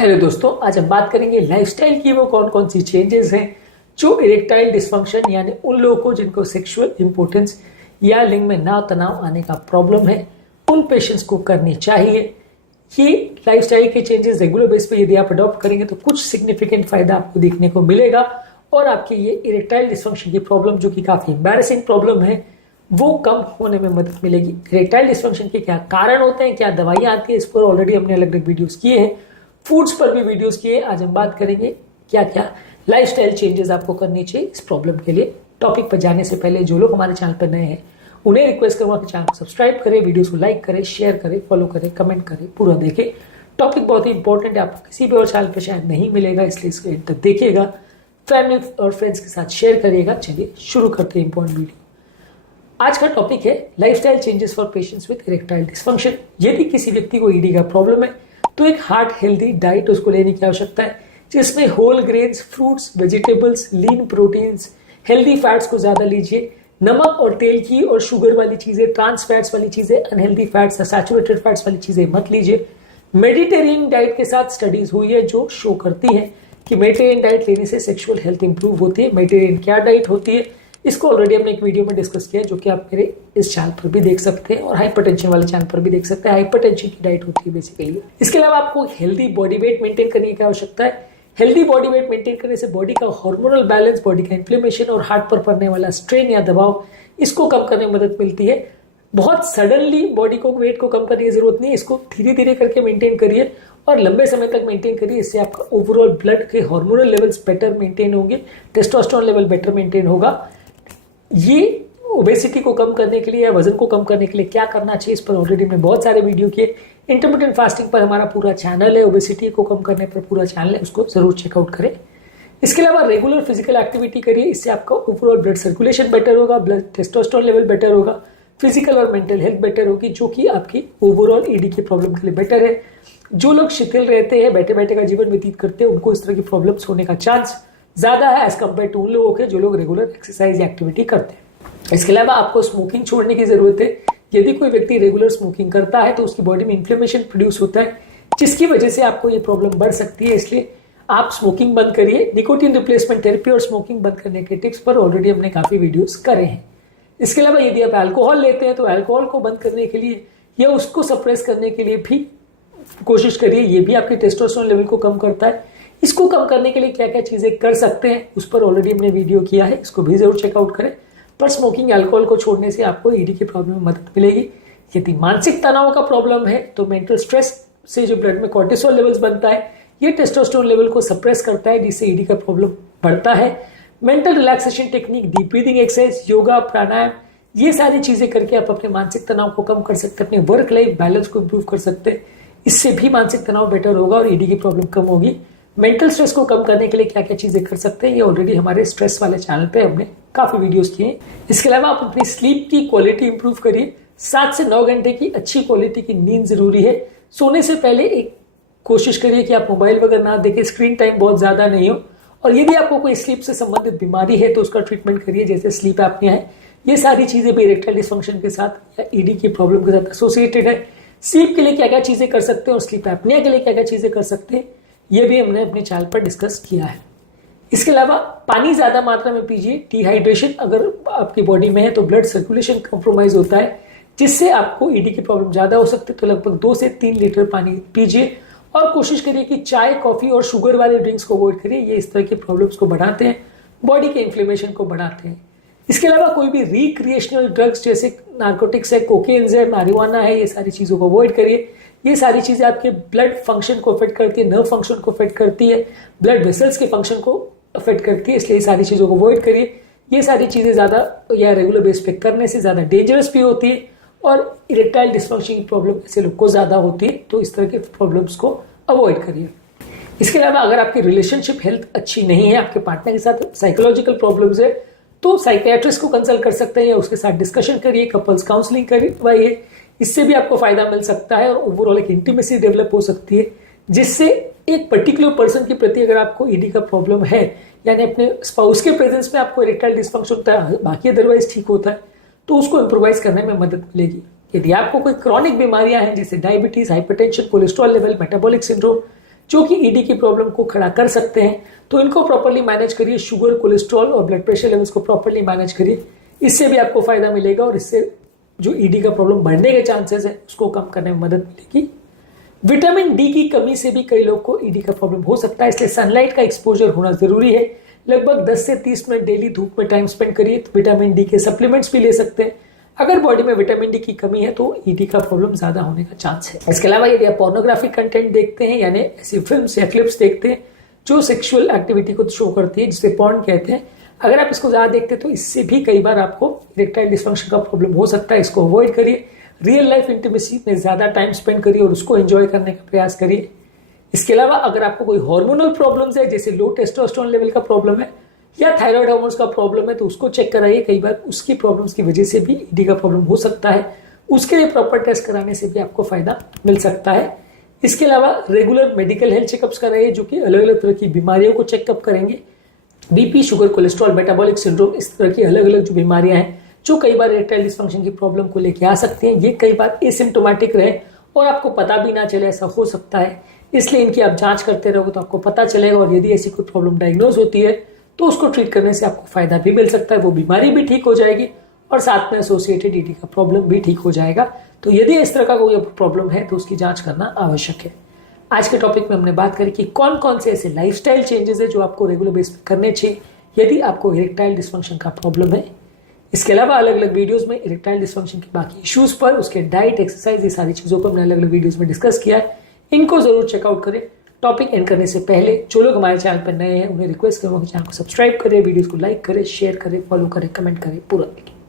Hello दोस्तों, आज हम बात करेंगे लाइफस्टाइल की वो कौन कौन सी चेंजेस हैं जो इरेक्टाइल डिस्फंक्शन यानी उन लोगों को जिनको सेक्सुअल इंपोर्टेंस या लिंग में नाव तनाव आने का प्रॉब्लम है उन पेशेंट्स को करनी चाहिए। ये लाइफस्टाइल के चेंजेस रेगुलर बेस पे यदि आप अडॉप्ट करेंगे तो कुछ सिग्निफिकेंट फायदा आपको देखने को मिलेगा और आपकी ये इरेक्टाइल डिस्फंक्शन की प्रॉब्लम जो कि काफी एम्बैरेसिंग प्रॉब्लम है वो कम होने में मदद मिलेगी। इरेक्टाइल डिस्फंक्शन के क्या कारण होते हैं, क्या दवाइयां आती है, इस पर ऑलरेडी हमने अलग अलग वीडियोस किए हैं, फूड्स पर भी वीडियोस किए। आज हम बात करेंगे क्या क्या लाइफस्टाइल चेंजेस आपको करनी चाहिए इस प्रॉब्लम के लिए। टॉपिक पर जाने से पहले जो लोग हमारे चैनल पर नए हैं उन्हें रिक्वेस्ट करूंगा कि चैनल को सब्सक्राइब करें, वीडियोस को लाइक करें, शेयर करें, फॉलो करें, कमेंट करें, पूरा देखें। टॉपिक बहुत ही इंपॉर्टेंट है, आपको किसी भी और चैनल पर शायद नहीं मिलेगा, इसलिए इसको एंड तक देखिएगा, फैमिली और फ्रेंड्स के साथ शेयर करिएगा। चलिए शुरू करते हैं इंपॉर्टेंट वीडियो। आज का टॉपिक है lifestyle changes for patients with erectile dysfunction. यदि किसी व्यक्ति को ईडी का प्रॉब्लम है तो एक हार्ट हेल्दी डाइट उसको लेने की आवश्यकता है जिसमें होल ग्रेन्स, फ्रूट्स, वेजिटेबल्स, लीन प्रोटीन्स, हेल्दी फैट्स को ज्यादा लीजिए। नमक और तेल की और शुगर वाली चीजें, ट्रांस फैट्स वाली चीजें, अनहेल्दी फैट्स, सैचुरेटेड फैट्स वाली चीजें मत लीजिए। मेडिटेरियन डाइट के साथ स्टडीज हुई है जो शो करती है कि मेडिटेरियन डाइट लेने से सेक्सुअल हेल्थ इंप्रूव होती है। मेडिटेरियन क्या डाइट होती है इसको ऑलरेडी हमने एक वीडियो में डिस्कस किया है जो कि आप मेरे इस चैनल पर भी देख सकते हैं और हाइपरटेंशन वाले चैनल पर भी देख सकते हैं। हाइपरटेंशन की डाइट होती है बेसिकली। इसके अलावा आपको हेल्दी बॉडी वेट मेंटेन करने की आवश्यकता है। हेल्दी बॉडी वेट मेंटेन करने से बॉडी का हार्मोनल बैलेंस, बॉडी का इन्फ्लेमेशन और हार्ट पर पड़ने वाला स्ट्रेन या दबाव इसको कम करने में मदद मिलती है। बहुत सडनली बॉडी को वेट को कम करने की जरूरत नहीं है, इसको धीरे धीरे करके मेंटेन करिए और लंबे समय तक मेंटेन करिए। इससे आपका ओवरऑल ब्लड के हार्मोनल लेवल्स बेटर मेंटेन होंगे, टेस्टोस्टेरोन लेवल बेटर मेंटेन होगा। ये ओबेसिटी को कम करने के लिए या वजन को कम करने के लिए क्या करना चाहिए इस पर ऑलरेडी हमने बहुत सारे वीडियो किए। इंटरमिटेंट फास्टिंग पर हमारा पूरा चैनल है, ओबेसिटी को कम करने पर पूरा चैनल है, उसको जरूर चेकआउट करें। इसके अलावा रेगुलर फिजिकल एक्टिविटी करिए, इससे आपका ओवरऑल ब्लड सर्कुलेशन बेटर होगा, ब्लड टेस्टोस्टेरोन लेवल बेटर होगा, फिजिकल और मेंटल हेल्थ बेटर होगी जो कि आपकी ओवरऑल ईडी की प्रॉब्लम के लिए बेटर है। जो लोग शिथिल रहते हैं, बैठे बैठे का जीवन व्यतीत करते हैं, उनको इस तरह की प्रॉब्लम्स होने का चांस ज्यादा है एज कम्पेयर टू उन लोगों के जो लोग रेगुलर एक्सरसाइज एक्टिविटी करते हैं। इसके अलावा आपको स्मोकिंग छोड़ने की जरूरत है। यदि कोई व्यक्ति रेगुलर स्मोकिंग करता है तो उसकी बॉडी में इन्फ्लेमेशन प्रोड्यूस होता है जिसकी वजह से आपको ये प्रॉब्लम बढ़ सकती है, इसलिए आप स्मोकिंग बंद करिए। निकोटीन रिप्लेसमेंट थेरेपी और स्मोकिंग बंद करने के टिप्स पर ऑलरेडी हमने काफी वीडियोस करे हैं। इसके अलावा यदि आप अल्कोहल लेते हैं तो अल्कोहल को बंद करने के लिए या उसको सप्रेस करने के लिए भी कोशिश करिए, ये भी आपके टेस्टोस्टेरोन लेवल को कम करता है। इसको कम करने के लिए क्या क्या चीजें कर सकते हैं उस पर ऑलरेडी हमने वीडियो किया है, इसको भी जरूर चेकआउट करें। पर स्मोकिंग, अल्कोहल को छोड़ने से आपको ईडी की प्रॉब्लम में मदद मिलेगी। यदि मानसिक तनाव का प्रॉब्लम है तो मेंटल स्ट्रेस से जो ब्लड में कोर्टिसोल लेवल्स बनता है ये टेस्टोस्टेरोन लेवल को सप्रेस करता है जिससे ईडी का प्रॉब्लम बढ़ता है। Mental relaxation technique, deep breathing exercise, yoga, pranayama, ये सारी चीजें करके आप अपने मानसिक तनाव को कम कर सकते हैं, अपने वर्क लाइफ बैलेंस को इंप्रूव कर सकते हैं। इससे भी मानसिक तनाव बेटर होगा और ईडी की प्रॉब्लम कम होगी। मेंटल स्ट्रेस को कम करने के लिए क्या क्या चीजें कर सकते हैं ये ऑलरेडी हमारे स्ट्रेस वाले चैनल पे हमने काफी वीडियोस किए हैं। इसके अलावा आप अपनी स्लीप की क्वालिटी इंप्रूव करिए। 7 से 9 घंटे की अच्छी क्वालिटी की नींद जरूरी है। सोने से पहले एक कोशिश करिए कि आप मोबाइल वगैरह ना देखें, स्क्रीन टाइम बहुत ज्यादा नहीं हो। और यदि आपको कोई स्लीप से संबंधित बीमारी है तो उसका ट्रीटमेंट करिए, जैसे स्लीप एपनिया है। ये सारी चीजें भी इरेक्टाइल डिस्फंक्शन के साथ या ईडी की प्रॉब्लम के साथ एसोसिएटेड है। स्लीप के लिए क्या क्या चीजें कर सकते हैं और स्लीप एपनिया के लिए क्या क्या चीजें कर सकते हैं ये भी हमने अपने चैनल पर डिस्कस किया है। इसके अलावा पानी ज्यादा मात्रा में पीजिए। डिहाइड्रेशन अगर आपकी बॉडी में है तो ब्लड सर्कुलेशन कॉम्प्रोमाइज होता है जिससे आपको ईडी की प्रॉब्लम ज्यादा हो सकती है। तो लगभग 2 से 3 लीटर पानी पीजिए और कोशिश करिए कि चाय, कॉफी और शुगर वाले ड्रिंक्स को अवॉइड करिए, ये इस तरह की प्रॉब्लम्स को बढ़ाते हैं, बॉडी के इन्फ्लेमेशन को बढ़ाते हैं। इसके अलावा कोई भी रिक्रिएशनल ड्रग्स जैसे नार्कोटिक्स है, कोकेन्स है, मैरिजुआना है, ये सारी चीजों को अवॉइड करिए। ये सारी चीजें आपके ब्लड फंक्शन को अफेक्ट करती है, नर्व फंक्शन को अफेक्ट करती है, ब्लड वेसल्स के फंक्शन को अफेक्ट करती है, इसलिए ये सारी चीजों को अवॉइड करिए। ये सारी चीजें ज्यादा या रेगुलर बेस पे करने से ज्यादा डेंजरस भी होती है और इरेक्टाइल डिस्फंक्शन की प्रॉब्लम ऐसे लोग को ज्यादा होती है, तो इस तरह के प्रॉब्लम्स को अवॉइड करिए। इसके अलावा अगर आपकी रिलेशनशिप हेल्थ अच्छी नहीं है, आपके पार्टनर के साथ साइकोलॉजिकल प्रॉब्लम्स है तो साइकियाट्रिस्ट को कंसल्ट कर सकते हैं या उसके साथ डिस्कशन करिए, कपल्स काउंसलिंग करवाइए, इससे भी आपको फायदा मिल सकता है और ओवरऑल एक इंटीमेसी डेवलप हो सकती है जिससे एक पर्टिकुलर पर्सन के प्रति अगर आपको ईडी का प्रॉब्लम है यानी अपने स्पाउस के प्रेजेंस में आपको इरेक्टाइल डिस्फंक्शन होता है, बाकी अदरवाइज ठीक होता है, तो उसको इम्प्रोवाइज करने में मदद मिलेगी। यदि आपको कोई क्रॉनिक बीमारियां हैं जैसे diabetes, hypertension, cholesterol level, metabolic syndrome, जो कि ईडी की प्रॉब्लम को खड़ा कर सकते हैं। तो इनको प्रॉपर्ली मैनेज करिए, शुगर, कोलेस्ट्रॉल और ब्लड प्रेशर लेवल्स को प्रॉपर्ली मैनेज करिए, इससे भी आपको फायदा मिलेगा और इससे जो ईडी का प्रॉब्लम बढ़ने के चांसेस है उसको कम करने में मदद मिलेगी। विटामिन डी की कमी से भी कई लोग को ईडी का प्रॉब्लम हो सकता है, इसलिए सनलाइट का एक्सपोजर होना जरूरी है। लगभग 10 से 30 मिनट डेली धूप में टाइम स्पेंड करिए। तो विटामिन डी के सप्लीमेंट्स भी ले सकते हैं। अगर बॉडी में विटामिन डी की कमी है तो ईडी का प्रॉब्लम ज्यादा होने का चांस है। इसके अलावा यदि आप पोर्नोग्राफिक कंटेंट देखते हैं, यानी ऐसी फिल्म्स या क्लिप्स देखते हैं जो सेक्सुअल एक्टिविटी को शो करती है, जिसे पॉर्न कहते हैं, अगर आप इसको ज्यादा देखते हैं तो इससे भी कई बार आपको इरेक्टाइल डिस्फंक्शन का प्रॉब्लम हो सकता है। इसको अवॉइड करिए। रियल लाइफ इंटीमेसी में ज्यादा टाइम स्पेंड करिए और उसको एंजॉय करने का प्रयास करिए। इसके अलावा अगर आपको कोई हार्मोनल प्रॉब्लम्स है, जैसे लो टेस्टोस्टेरोन लेवल का प्रॉब्लम है या थायराइड हार्मोन्स का प्रॉब्लम है, तो उसको चेक कराइए। कई बार उसकी प्रॉब्लम्स की वजह से भी ईडी का प्रॉब्लम हो सकता है। उसके लिए प्रॉपर टेस्ट कराने से भी आपको फायदा मिल सकता है। इसके अलावा रेगुलर मेडिकल हेल्थ चेकअप्स कराइए, जो कि अलग अलग तरह की बीमारियों को चेकअप करेंगे। BP, sugar, cholesterol, metabolic syndrome, इस तरह की अलग अलग जो बीमारियां हैं जो कई बार इरेक्टाइल डिस्फंक्शन की प्रॉब्लम को लेके आ सकती हैं, ये कई बार एसिम्प्टोमेटिक रहे और आपको पता भी ना चले, ऐसा हो सकता है। इसलिए इनकी आप जांच करते रहोगे तो आपको पता चलेगा और यदि ऐसी कोई प्रॉब्लम डायग्नोज होती है तो उसको ट्रीट करने से आपको फायदा भी मिल सकता है। वो बीमारी भी ठीक हो जाएगी और साथ में एसोसिएटेड ईडी का प्रॉब्लम भी ठीक हो जाएगा। तो यदि इस तरह का कोई प्रॉब्लम है तो उसकी जांच करना आवश्यक है। आज के टॉपिक में हमने बात करी कि कौन कौन से ऐसे लाइफस्टाइल चेंजेस है जो आपको रेगुलर बेस पे करने चाहिए यदि आपको इरेक्टाइल डिस्फंक्शन का प्रॉब्लम है। इसके अलावा अलग अलग वीडियोस में इरेक्टाइल डिस्फंक्शन के बाकी इश्यूज पर, उसके डाइट, एक्सरसाइज, ये सारी चीजों को हमने अलग अलग वीडियोस में डिस्कस किया है। इनको जरूर चेकआउट करें। टॉपिक एंड करने से पहले जो लोग हमारे चैनल पर नए हैं उन्हें रिक्वेस्ट करूंगा कि चैनल को सब्सक्राइब करें, वीडियोस को लाइक करें, शेयर करें, फॉलो करें, कमेंट करें, पूरा देखें।